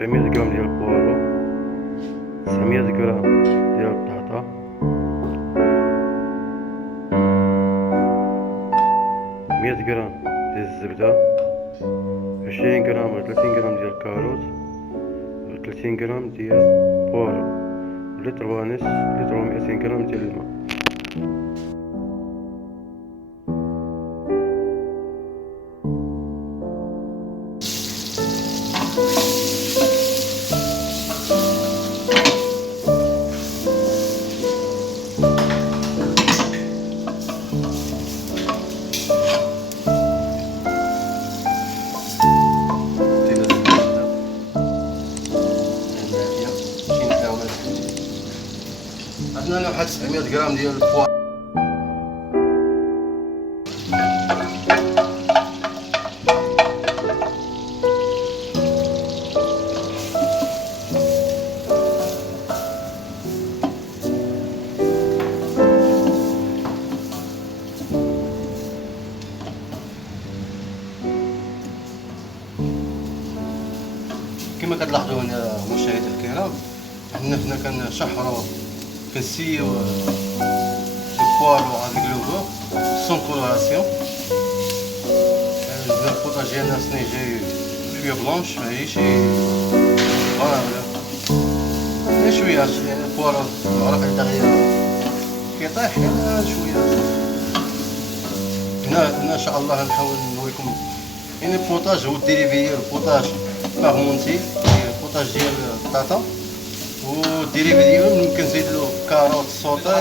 700 غرام ديال البوارو، 900 غرام ديال البطاطا، 100 غرام ديال الزبدة، 20 غرام ولا 30 غرام ديال الكاروت، و 30 غرام ديال البوارو، لتر ونص، لتر و 200 غرام ديال الماء. عندنا واحد 700 غرام ديال البوار. كما كتلاحظوا هنا مشاهدينا الكرام، حنا كنشحروا كنسيو البوارو افيك لو بور سون كولوراسيون. البوطاج ديالنا سني جاي شويه بلونش، ماشي فوالا شويه، يعني البوارو معروف عليه دغيا كيطيح شويه. هنا ان شاء الله نحاول نوريكم يعني البوطاج هو الديريفي ديال البوطاج بارمونتي، البوطاج ديال البطاطا، والديريفي ديالو ممكن نزيد له كاروت سوطي.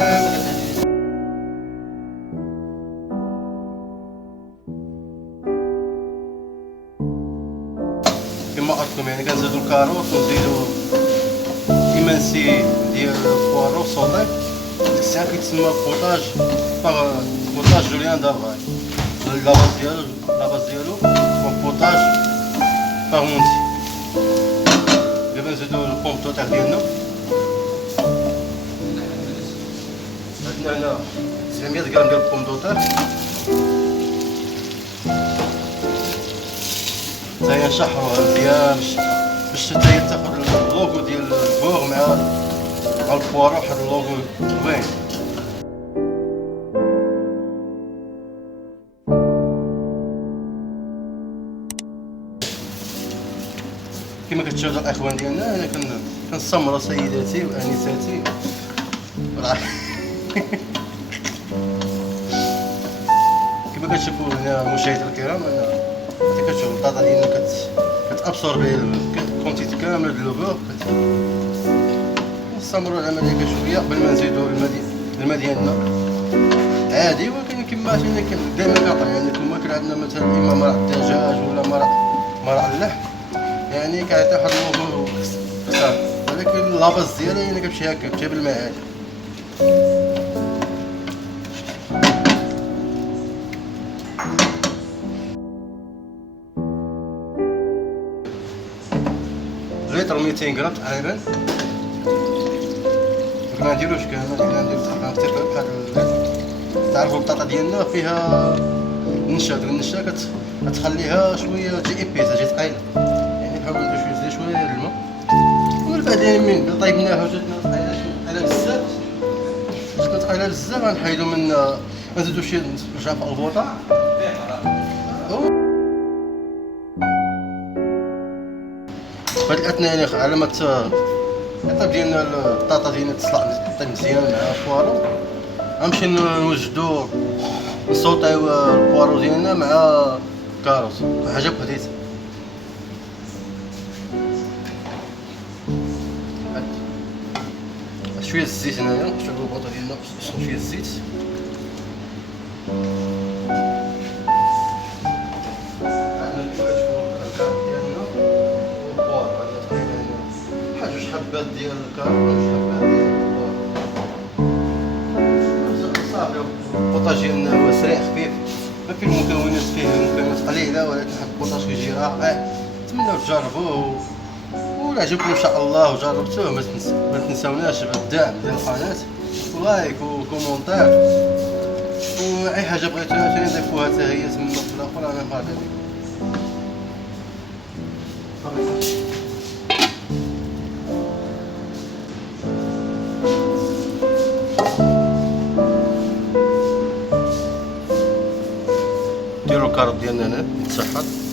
كما قلتلكم يعني كنزيدو الكاروت ونزيدو ايمانسي ديال البوارو سوطي. ديك الساعه كيتسمى بوطاج جوليان دافاي. لاباز ديالو هو بوطاج بارمونتي. دابا نزيدو البوم توتال ديالنا. عندنا هنا 700 غرام ديال البوم توتال، حتى هي نشحروها مزيان باش حتى هي تاخد اللوغو ديال البوغ مع البوارو، واحد اللوغو زوين. كما كتشاهدوا الاخوان ديالنا، انا كنستمر سيداتي وانساتي كما كتشوفوا هنا مشاهدينا الكرام، انا كتشوفوا البطاطا ديالنا كتابسوربي الكونتيتي كامله ديال البوغ. نستمروا العمليه شويه قبل ما نزيدوا الماء ديالنا عادي، ولكن كما عرفتوا دائما كنعطيو يعني كما كان عندنا مثلا اما مرق الدجاج ولا مرق اللحم، يعني كيعطي واحد اللوغو كثر، ولكن لاباز ديالها يعني كتمشي هكا كتمشي بالماء عادي. لتر 200 غرام تقريبا. ما نديروش كامل، نديرو تقريبا بحال تعرفوا البطاطا ديالنا فيها نشا، ديك النشا كتخليها شويه تجي ايبيسا، تجي ثقيله، يعني نحاولو ندير شويه ديال الماء. ومن بعد يعني من طيبناها وجاتنا ثقيله بزاف، ثقيله بزاف غنحيدو من نزيدو شي رجع في البوطه. فهاد الاثناء يعني على ما الطيب ديالنا البطاطا ديالنا تطيب مزيان مع البوارو، غنمشي نوجدو نسوطيو البوارو ديالنا مع الكاروت، حاجه بوحديتها. شويه الزيت هنايا، نشعلو البوطه ديالنا شويه الزيت. حبات ديال الكاروت وجوج حبات ديال البوارو صافي. البوطاج ديالنا هو سريع خفيف، ما فيه المكونات، فيه مكونات قليله، ولكن حب البوطاج كيجي رائع. نتمنوا تجربوه، ولا عجبكم ان شاء الله وجربتوه ما تنساوناش بالدعم ديال القناه ولايك وكومونتير، واي حاجه بغيتوها ثاني نضيفوها حتى هي من الوقت الاخر. انا مرحبا بكم. نديرو الكاروط ديالنا هنا يتسحر.